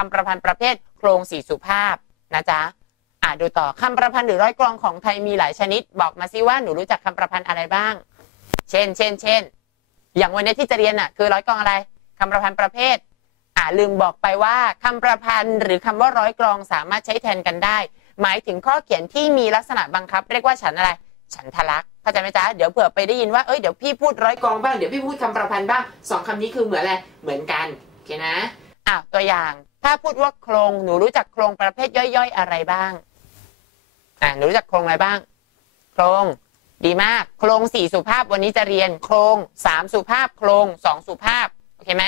คำประพันธ์ประเภทโครงสี่สุภาพนะจ๊ะอ่าดูต่อคำประพันธ์หรือร้อยกลองของไทยมีหลายชนิด บอกมาซิว่าหนูรู้จักคำประพันธ์อะไรบ้าง เช่น เช่น เช่น อย่างวันนี้ที่จะเรียนอะคือร้อยกลองอะไรคำประพันธ์ประเภทอ่าลืมบอกไปว่าคำประพันธ์หรือคำว่าร้อยกลองสามารถใช้แทนกันได้ หมายถึงข้อเขียนที่มีลักษณะบังคับ เรียกว่าฉันอะไร ฉันทลักษณ์เข้าใจไหมจ๊ะเดี๋ยวเผื่อไปได้ยินว่าเอ้ยเดี๋ยวพี่พูดร้อยกลองบ้างเดี๋ยวพี่พูดคำประพันธ์บ้างสองคำนี้คือเหมือนอะไรเหมือนกันโอเคนะอ้าวตัวอย่าง ถ้าพูดว่าโครงหนูรู้จักโครงประเภทย่อยๆ อะไรบ้าง อ่าหนูรู้จักโครงอะไรบ้าง โครงดีมาก โครงสี่สุภาพวันนี้จะเรียนโครงสามสุภาพ โครงสองสุภาพ โอเคไหม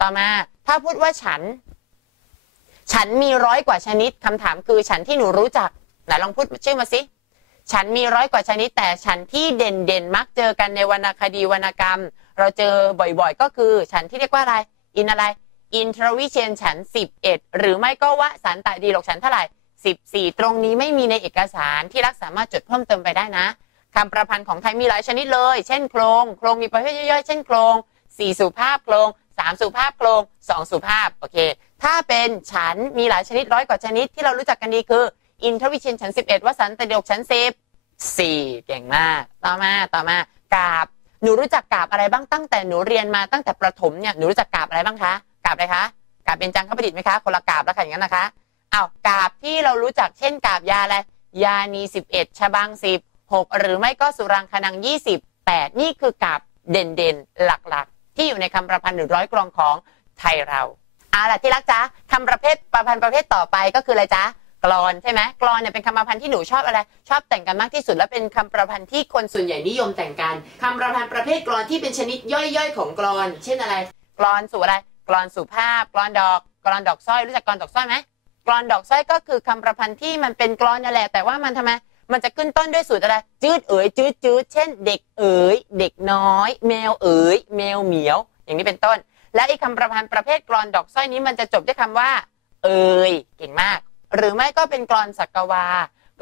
ต่อมา ถ้าพูดว่าฉัน ฉันมีร้อยกว่าชนิดคำถามคือฉันที่หนูรู้จักไหนลองพูดชื่อมาสิฉันมีร้อยกว่าชนิด แต่ฉันที่เด่นเด่นมักเจอกันในวรรณคดีวรรณกรรม เราเจอบ่อยๆ ก็คือ ฉันที่เรียกว่าอะไร อินอะไร อินทรวิเชียนฉัน 11 หรือไม่ก็ว่าสันตดีหลกฉันเท่าไหร่ 14 ตรงนี้ไม่มีในเอกสารที่รักสามารถจดเพิ่มเติมไปได้นะคำประพันธ์ของไทยมีหลายชนิดเลย เช่นโครงโครงมีประเภทย่อยๆ เช่นโครงสี่สุภาพโครงสามสุภาพโครงสองสุภาพโอเค ถ้าเป็นฉันมีหลายชนิดร้อยกว่าชนิดที่เรารู้จักกันดีคือ อินทรวิเชียนฉัน 11วสันตดีหลกฉัน10สี่เก่งมาก ต่อมาต่อมากาบหนูรู้จักกาบอะไรบ้างตั้งแต่หนูเรียนมาตั้งแต่ประถมเนี่ยหนูรู้จักกาบอะไรบ้างคะาบอะไรคะกาบเป็นจังข้าประดิษฐ์ไหมคะคนละกาบแล้วค่ะอย่างนั้นนะคะเอากาบที่เรารู้จักเช่นกาบยาอะไรยานี11ชะบัง 16 หรือไม่ก็สุรังคนัง 28 นี่คือกาบเด่นๆ หลักๆ ที่อยู่ในคำประพันธ์หนึ่งร้อยกรองของไทยเราเอาล่ะที่รักจ๊ะคำประเภทประพันธ์ประเภทต่อไปก็คืออะไรจ๊ะกรอนใช่ไหมกรอนเนี่ยเป็นคำประพันธ์ที่หนูชอบอะไร ชอบแต่งกันมากที่สุดและเป็นคำประพันธ์ที่คนส่วนใหญ่นิยมแต่งกันคำประพันธ์ประเภทกรอนที่เป็นชนิดย่อยๆ ของกรอน เช่นอะไร กรอนสู่อะไร กรอนสุภาพกรอนดอกกรอนดอกสร้อยรู้จักกรอนดอกสร้อยไหมกรอนดอกสร้อยก็คือคำประพันธ์ที่มันเป็นกรอนนั่นแหละแต่ว่ามันทำไมมันจะขึ้นต้นด้วยสูตรอะไร จืดเอ๋ยจืดจืดเช่น เด็กเอ๋ยเด็กน้อย แมวเอ๋ยแมวเหมียว อย่างนี้เป็นต้น และอีกคำประพันธ์ประเภทกรอนดอกสร้อยนี้มันจะจบด้วยคำว่า เอ๋ยเก่งมาก หรือไม่ก็เป็นกรอนสักวา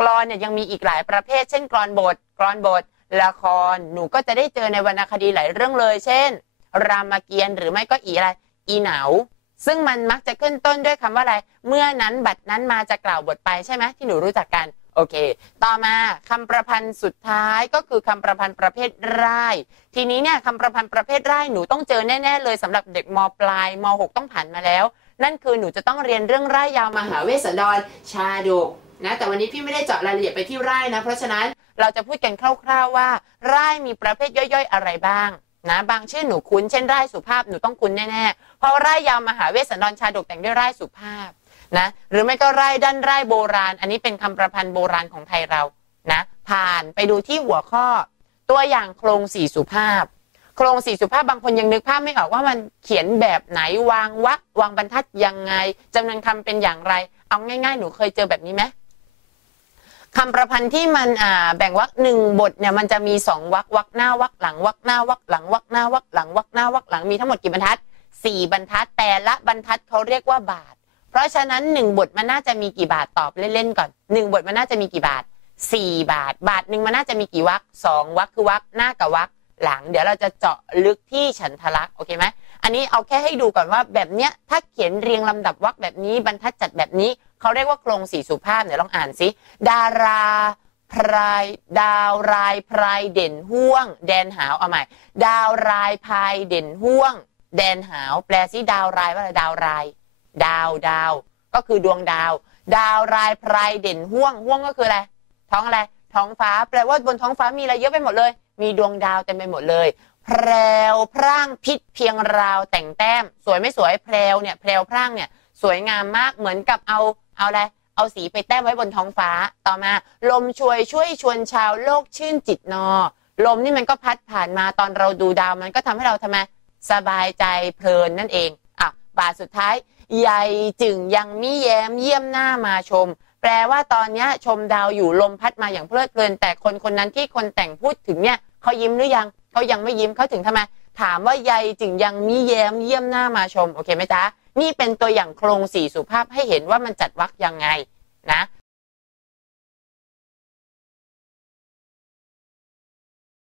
กรอนเนี่ยยังมีอีกหลายประเภท เช่นกรอนบทกรอนบท ละครหนูก็จะได้เจอในวรรณคดีหลายเรื่องเลย เช่น รามเกียรติ์หรือไม่ก็อีอะไร อีเหนาซึ่งมันมักจะขึ้นต้นด้วยคำว่าอะไร เมื่อนั้นบัดนั้นมาจะกล่าวบทไปใช่ไหมที่หนูรู้จักกัน โอเค ต่อมาคำประพันธ์สุดท้ายก็คือคำประพันธ์ประเภทร่าย ทีนี้เนี่ยคำประพันธ์ประเภทร่ายหนูต้องเจอแน่ๆเลยสำหรับเด็กมปลายม .6 ต้องผ่านมาแล้ว นั่นคือหนูจะต้องเรียนเรื่องร่ายยาวมหาเวสสันดรชาดกนะแต่วันนี้พี่ไม่ได้เจาะรายละเอียดไปที่ร่ายนะ เพราะฉะนั้นเราจะพูดกันคร่าวๆว่าร่ายมีประเภทย่อยๆ อะไรบ้าง นะบางชื่อหนูคุ้นเช่นไร่สุภาพหนูต้องคุ้นแน่ๆเพราะร่ายยาวมหาเวสสันดรชาดกแต่งด้วยไร่สุภาพนะหรือไม่ก็ไร่ด้านร่โบราณ อันนี้เป็นคำประพันธ์โบราณของไทยเรานะผ่านไปดูที่หัวข้อ ตัวอย่างโครงสี่สุภาพ โครงสี่สุภาพบางคนยังนึกภาพไม่ออกว่ามันเขียนแบบไหนวางวรรควางบรรทัดยังไงจำนวนคำเป็นอย่างไร เอาง่าย ๆ หนูเคยเจอแบบนี้ไหม คำประพันธ์ที่มันอ่าแบ่งวรรคหนึ่งบทเนี่ยมันจะมีสองวรรควรรคหน้าวรรคหลังวรรคหน้าวรรคหลังวรรคหน้าวรรคหลังวรรคหน้าวรรคหลังมีทั้งหมดกี่บรรทัดสี่บรรทัดแต่ละบรรทัดเขาเรียกว่าบาท เพราะฉะนั้นหนึ่งบทมันน่าจะมีกี่บาทตอบเล่นๆก่อนหนึ่งบทมันน่าจะมีกี่บาทสี่บาท บาทหนึ่งมันน่าจะมีกี่วรรคสองวรรคคือวรรคหน้ากับวรรคหลัง เดี๋ยวเราจะเจาะลึกที่ฉันทลักษ์โอเคไหมอันนี้เอาแค่ให้ดูก่อนว่าแบบเนี้ยถ้าเขียนเรียงลำดับวรรคแบบนี้บรรทัดจัดแบบนี้ เขาเรียกว่าโครงสีสุภาพเดี๋ยวลองอ่านสิดาราพรายดาวรายพรายเด่นห่วง แดนหาวเอาใหม่ ดาวรายพายเด่นห่วง แดนหาว แปลสิดาวรายว่าอะไรดาวราย ดาวดาว ก็คือดวงดาว ดาวรายพรายเด่นห่วงห่วงก็คืออะไรท้องอะไรท้องฟ้า แปลว่าบนท้องฟ้ามีอะไรเยอะไปหมดเลย มีดวงดาวเต็มไปหมดเลยแพรวพร่างพิษเพียงราวแต่งแต้ม สวยไม่สวยแพรวเนี่ยแพรวพร่างเนี่ยสวยงามมากเหมือนกับเอา เอาอะไรเอาสีไปแต้มไว้บนท้องฟ้าต่อมา ลมช่วยช่วยชวนชาวโลกชื่นจิตนอ ลมนี่มันก็พัดผ่านมาตอนเราดูดาวมันก็ทำให้เราทำไมสบายใจเพลินนั่นเองอะบาทสุดท้ายใหญ่จึงยังมิแย้มเยี่ยมหน้ามาชม แปลว่าตอนนี้ชมดาวอยู่ลมพัดมาอย่างเพลิดเพลิน แต่คนคนนั้นที่คนแต่งพูดถึงเนี่ยเขายิ้มหรือยังเขายังไม่ยิ้มเขาถึงทำไมถามว่าใหญ่จึงยังมิแย้มเยี่ยมหน้ามาชมโอเคไหมจ๊ะ นี่เป็นตัวอย่างโครงสี่สุภาพให้เห็นว่ามันจัดวรรคยังไงนะ